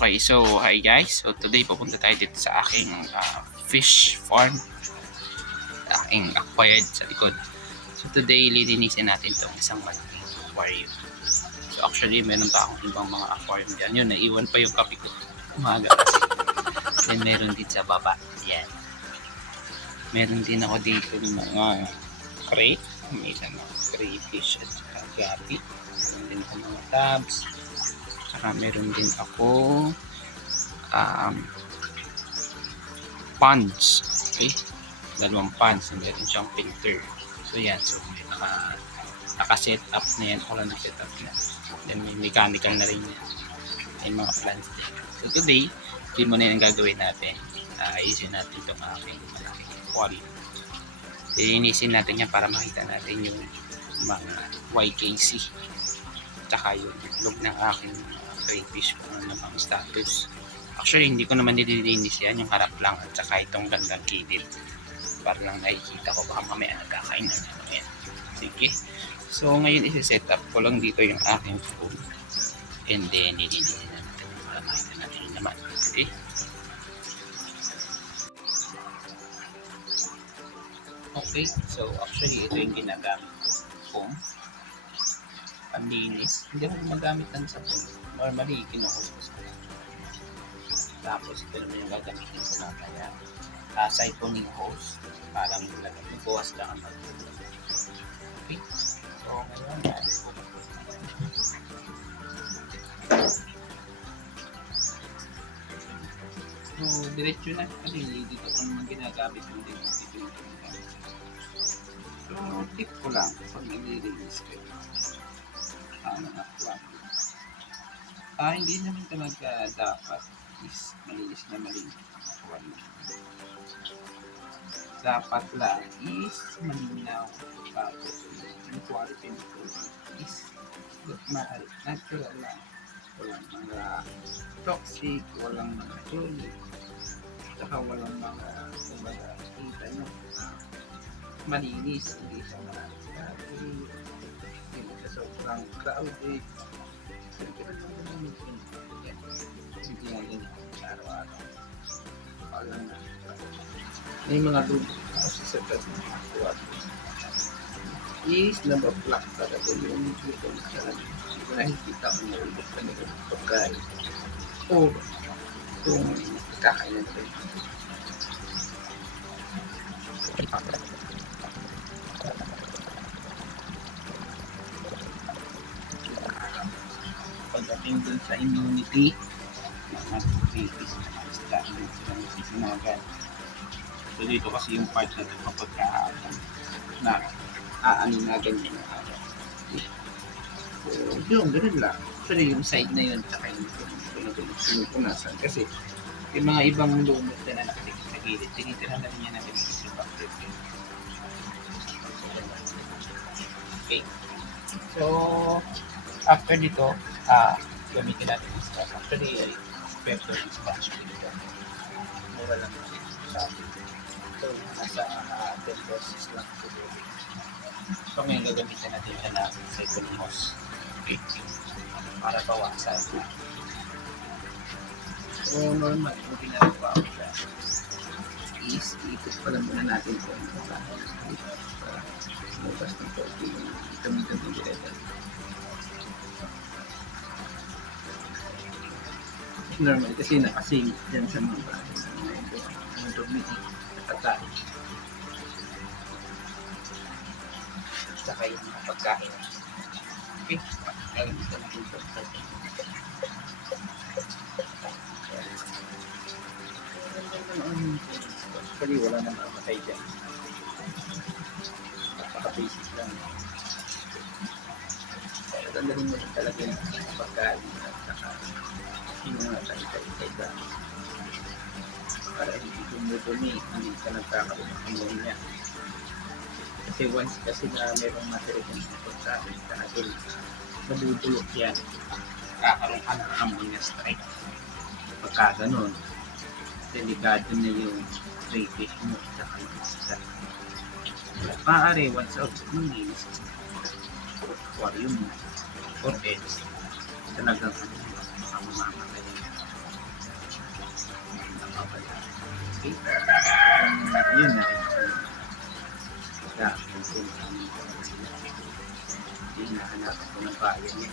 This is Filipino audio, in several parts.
Okay, so hi guys. So today pupunta tayo dito sa aking fish farm. Aking acquired sa likod. So today lilinisin natin itong isang malaking aquarium. So actually meron pa akong ibang mga aquarium dyan. Yun, naiwan pa yung kape ko. Umaga kasi. Then meron din sa baba. Yan. Meron din ako dito ng mga crate. May mga crayfish at gabi. Meron din ako mga tabs. Saka meron din ako ponds. Okay? Dalawang ponds. Meron siyang filter. So yan. So naka-set up na yan. Wala na-set up na. Then may mechanical na rin yan. May mga plants din. So today, hindi mo na yung gagawin natin. Ayusin natin itong aking malaking aquarium. Lilinisin natin yan para makita natin yung mga YKC. Tsaka yung itlog ng aking crayfish kung ano ang status. Actually, hindi ko naman nililinis yan. Yung harap lang at saka itong gandang kilid. Para lang nakikita ko baka mamaya nagkakain na yan. Sige. So, ngayon isi-set up ko lang dito yung aking food. And then, nililisin natin para makita natin yung naman. Okay? Okay. So, actually, ito yung ginagamit ko. Foam. Panlinis. Hindi ako gumagamit ng sabon. Normally, kinukuskus ko lang. Tapos, ito naman yung gagamitin ko mamaya. Siphoning hose. Para magbuwas lang ang magbuwas. Okay? So, ngayon, so, diretso na. Kasi dito ko naman ginagamit yung dito. So, tip ko lang pag nililinis ko. Hindi naman talaga dapat is malinis na malinis. Dapat lang is malinaw. Tapos yung quality nito is natural lang. Walang mga toxic, walang mga toxic, saka walang mga kita nyo malinis, hindi siya hindi siya sobrang crowded. Hindi natin araw-araw. Walang na. May mga tubig kasi sa tas ng mga is nabablock talaga yung tubig sa nakikita ko na ulit talaga ng pagkain. O kung kakain natin. Pagdating dun sa immunity, mga babies na mga isda na silang sisinagan. So dito kasi yung part na ito kapag aaninagan niya na araw. So yun, ganun lang. Actually yung side na yun, tsaka yung sinupunasan. Kasi yung mga ibang lumot na nakatikit sa gilid, tinitira na niya natin yung bacteria. Okay. So, after dito, gamitin natin yung sponge. Actually, pepper yung sponge dito. Mura lang sa atin. So, nasa 10 pesos lang siguro. So, ngayon gagamitin natin siya na second hose. Okay. Para bawasan. So, normal, kung ginagawa ko siya is, ikot pa lang muna natin ito. Para lumabas ng konti yung dami-dami direkta. Normal kasi nakasingit dyan sa mga bahay. Ang dumi at saka yung mga pagkain. Okay? Pagkain ito na dito. Actually, wala na makamatay dyan. Napaka-basic lang. Tandalin mo rin talaga yung pagkain at saka yung mga tayo-tayo para hindi dumudumi, hindi ka nagkakaroon ng ammonia. Kasi once kasi na mayroong material ng pagkain dahil nabubulok yan, kakaroon ka ng ammonia strike. Pagka ganun, delikado na yung crayfish mo sa kanisa. Maaari, once out of manis, aquarium mo, or else, talagang mamamatay. Okay? Yun na rin. Hinahanap ko ng bayan niya.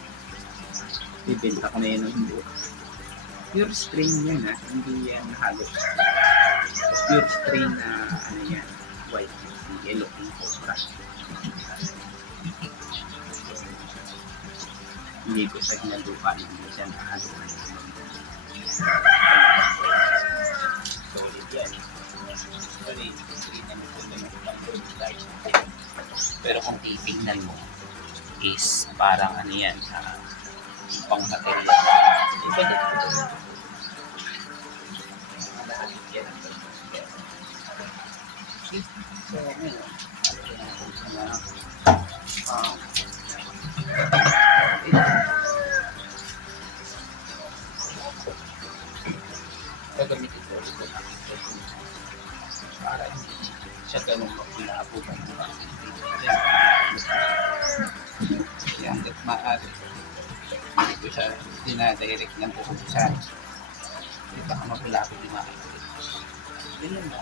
Bibenta ko na yun ng buo. Pure strain yan ha, hindi yan halos. Pure strain na ano yan, white, yellow, and cobra. Hindi ko sa hinalupa, hindi siya nahaluan. Solid yan. Solid, strain na pero kung titignan mo is parang ano yan, pang material. Iba yan. So, ngayon, gagamitin ko ulit na para hindi siya ganun magkulabo ka ng mga kaya hanggat maaari hindi ko siya dinadirect ng puhusan hindi baka magkulabo di makikita ganun na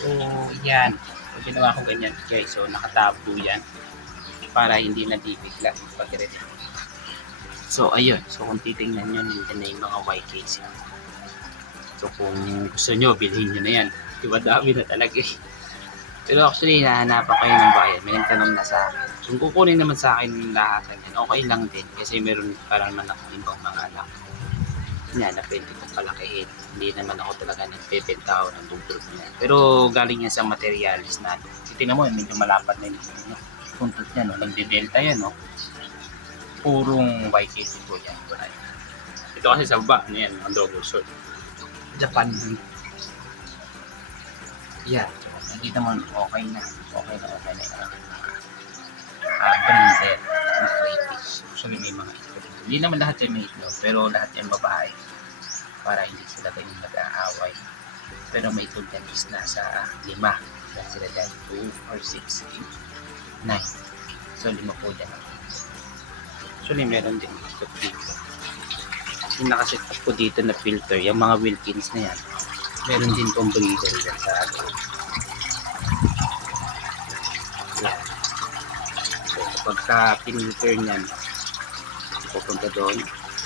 so yan so ginawa ko ganyan guys so nakatabo yan para hindi na bibigla pag-ready. So ayun, so kung titingnan nyo nandun na yung mga YKC. So kung gusto nyo bilhin nyo na yan, diba dami na talaga eh. Pero actually hahanapan kayo ng bayan, may nagtanong na sa akin. Kung kukunin naman sa akin lahat yan, okay lang din kasi meron parang naman ako ibang mga anak yan na pwede kong palakihin. Hindi naman ako talaga nagpepenta o ng bugtog niya. Pero galing yan sa materials na tingnan mo, medyo malapad na yung puntot niya, no? Nagde-delta yan, no? Purong YKC po yan. Ito kasi sa baba, ano yan, ang double shot. Japan. Yan. Nakita mo, okay na. Okay na yung breeder na British. Actually, may mga ito. Hindi naman lahat yan may ito, pero lahat yan babae. Para hindi sila ganyan nag-aaway. Pero may ito dyan is nasa 5. Dahil sila dyan 2 or 6, 8, 9. So, 5 po dyan. Actually, meron din ito dito. Yung nakaset up ko dito na filter, yung mga Wilkins na yan, meron din pong breeder dyan sa atin. Yan. So, pagka filter niyan, pupunta doon,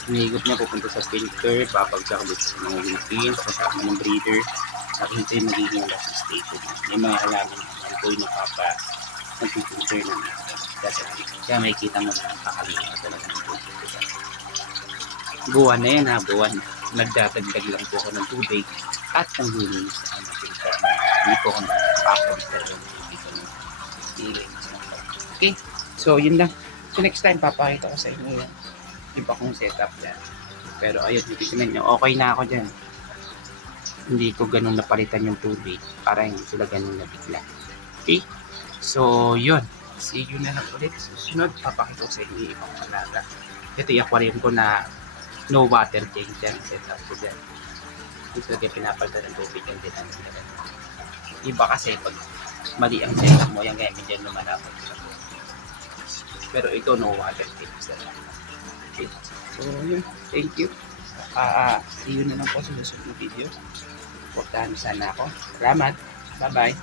hinigot niya pupunta sa filter, babagsak ulit sa mga Wilkins, kasama ng breeder, at ito yung magiging last station. Yung mga halaman ng po yung nagpipilter na kaya may kita mo na pakalimutan talaga ng tubig. Buwan na yan ha, buwan. Nagdadagdag lang po ako ng tubig at ng huling sa ano filter. Hindi po ako nakapapilter yung dito ng feelings. Okay, so yun lang. So next time papakita ko sa inyo yan. Iba kong setup yan. Pero ayun, titignan nyo, okay na ako dyan. Hindi ko ganun napalitan yung tubig para hindi sila ganun nabigla. Okay, so yun. See you na lang ulit. Susunod, papakita ko sa inyo ibang alaga. Ito yung aquarium ko na no water tank dyan. Set up ko dyan. Ito lagi pinapalda ng tubig ang din. Iba kasi pag mali ang setup mo, yan kaya medyan lumalapad. Pero ito no water tank. Okay. So yun, thank you. See you na lang po sa susunod na video. Supportahan sana ako. Salamat. Bye-bye.